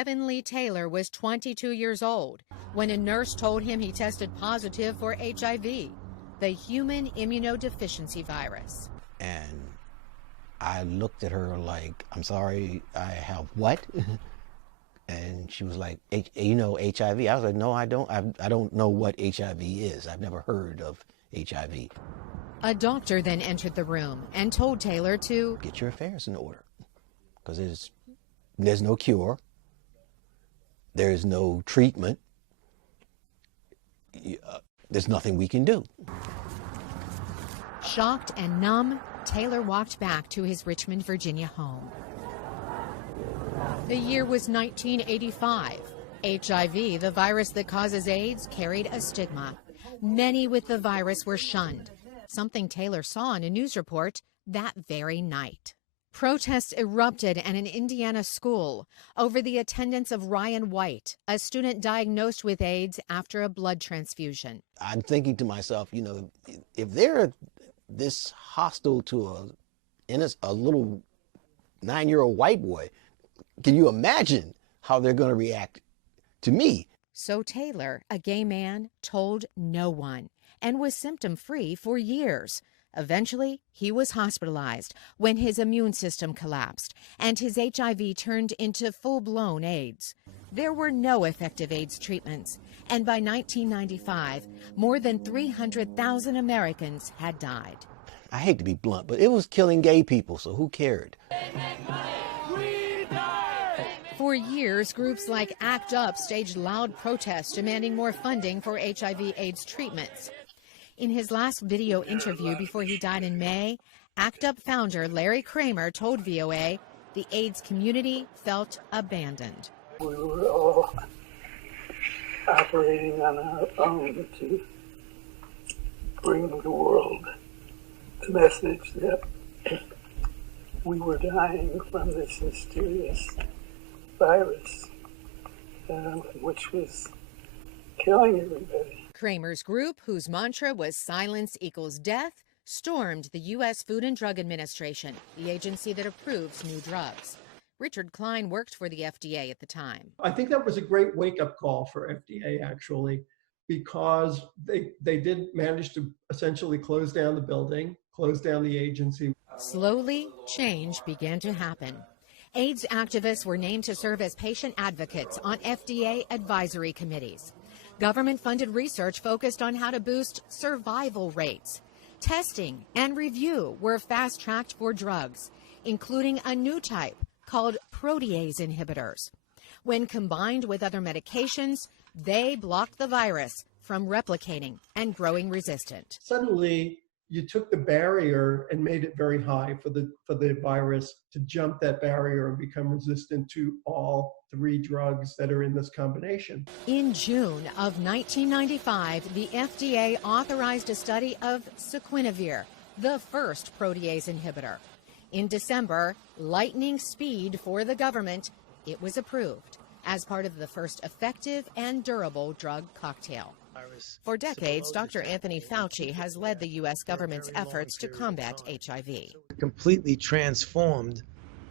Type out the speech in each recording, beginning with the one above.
Kevin Lee Taylor was 22 years old when a nurse told him he tested positive for HIV, the human immunodeficiency virus. And I looked at her like, I'm sorry, I have what? And she was like, you know HIV? I was like, no, I don't. I don't know what HIV is. I've never heard of HIV. A doctor then entered the room and told Taylor to get your affairs in order, because there's no cure. There's no treatment. There's nothing we can do. Shocked and numb, Taylor walked back to his Richmond, Virginia home. The year was 1985. HIV, the virus that causes AIDS, carried a stigma. Many with the virus were shunned, something Taylor saw in a news report that very night. Protests erupted at an Indiana school over the attendance of Ryan White, a student diagnosed with AIDS after a blood transfusion. I'm thinking to myself, you know, if they're this hostile to a little 9-year-old white boy, can you imagine how they're going to react to me? So Taylor, a gay man, told no one and was symptom-free for years. Eventually, he was hospitalized when his immune system collapsed and his HIV turned into full-blown AIDS. There were no effective AIDS treatments, and by 1995, more than 300,000 Americans had died. I hate to be blunt, but it was killing gay people, so who cared? For years, groups like ACT UP staged loud protests demanding more funding for HIV/AIDS treatments. In his last video interview before he died in May, ACT UP founder Larry Kramer told VOA the AIDS community felt abandoned. We were all operating on our own to bring the world the message that we were dying from this mysterious virus, which was killing everybody. Kramer's group, whose mantra was silence equals death, stormed the U.S. Food and Drug Administration, the agency that approves new drugs. Richard Klein worked for the FDA at the time. I think that was a great wake-up call for FDA, actually, because they did manage to essentially close down the building, close down the agency. Slowly, change began to happen. AIDS activists were named to serve as patient advocates on FDA advisory committees. Government-funded research focused on how to boost survival rates. Testing and review were fast-tracked for drugs, including a new type called protease inhibitors. When combined with other medications, they blocked the virus from replicating and growing resistant. Suddenly, you took the barrier and made it very high for the virus to jump that barrier and become resistant to all 3 drugs that are in this combination. In June of 1995, the FDA authorized a study of sequinavir, the first protease inhibitor. In December, lightning speed for the government, it was approved as part of the first effective and durable drug cocktail. For decades, Dr. Anthony Fauci has led the U.S. government's efforts to combat HIV. It completely transformed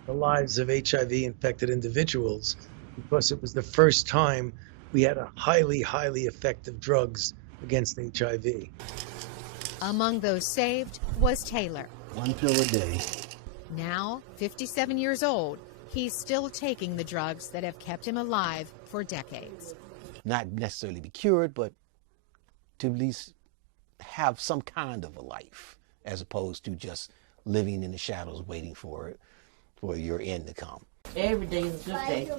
the lives of HIV-infected individuals because it was the first time we had a highly, highly effective drugs against HIV. Among those saved was Taylor. 1 pill a day. Now, 57 years old, he's still taking the drugs that have kept him alive for decades. Not necessarily be cured, but to at least have some kind of a life, as opposed to just living in the shadows waiting for your end to come. Every day is a good day.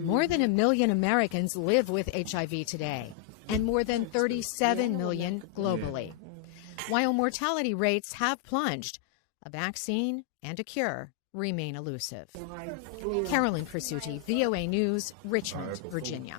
More than 1 million Americans live with HIV today, and more than 37 million globally. While mortality rates have plunged, a vaccine and a cure remain elusive. Carolyn Presutti, VOA News, Richmond, Virginia.